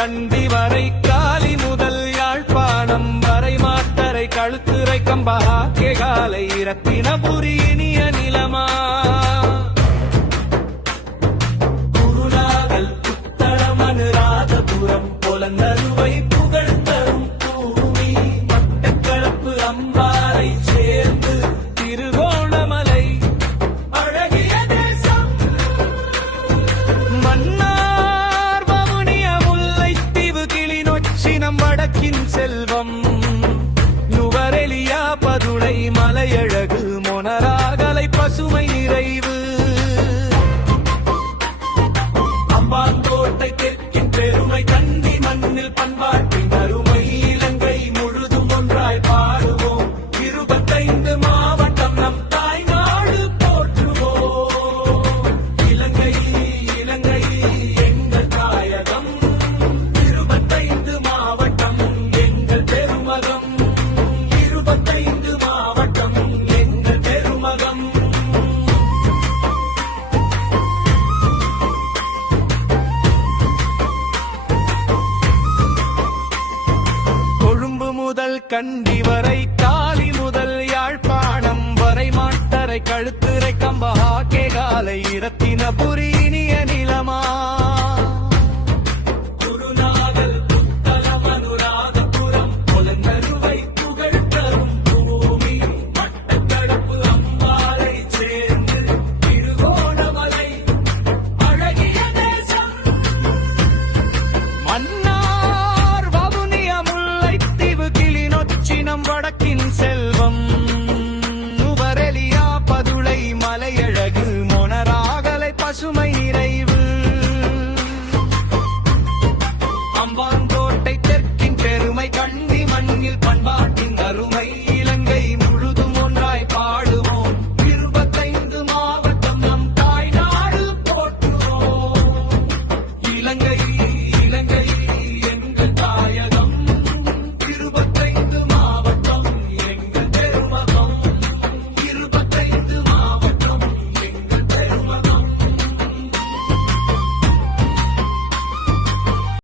கண்டி வரை காலி முதல் யாழ்ப்பாணம் வரை மாத்தரை கழுத்துரை கம்பஹா கேகாலை ரத்தினபுரி இனிய நிலமா குருநாகல் புத்தளம் அனுராதபுரம் பொலநறுவை புகழ் தரும் பூமி மட்டக்களப்பு அம்பாறை சேர்ந்து திருகோணமலை அழகிய தேசம் மன்னார் வவுனிய முல்லைத்தீவு கிளிநொச்சினம் வடக்கின் செல்வம் நுவரெலியா பதுளை மலையழகு மொனராகலை பசுமை நிறைவு அம்பாந்தோட்டை தெற்கின் பெருமை கண்டி மண்ணில் பண்பாட்டின் அருமை இலங்கை முழுதும் ஒன்றாய் பாடுவோம் 25 மாவட்டம் நம் தாய் நாடு போற்றுவோம் இலங்கை இலங்கை எங்கள் தாயகம் 25 மாவட்டம் எங்கள் பெருமகம் 25 மாவட்டம் எங்கள் பெருமகம் கொழும்பு முதல் கண்டி வரை காலி முதல் யாழ்ப்பாணம் வரை மாட்டரை கழுத்துரை கம்பஹா கேகாலை ரத்தினபுரி இனிய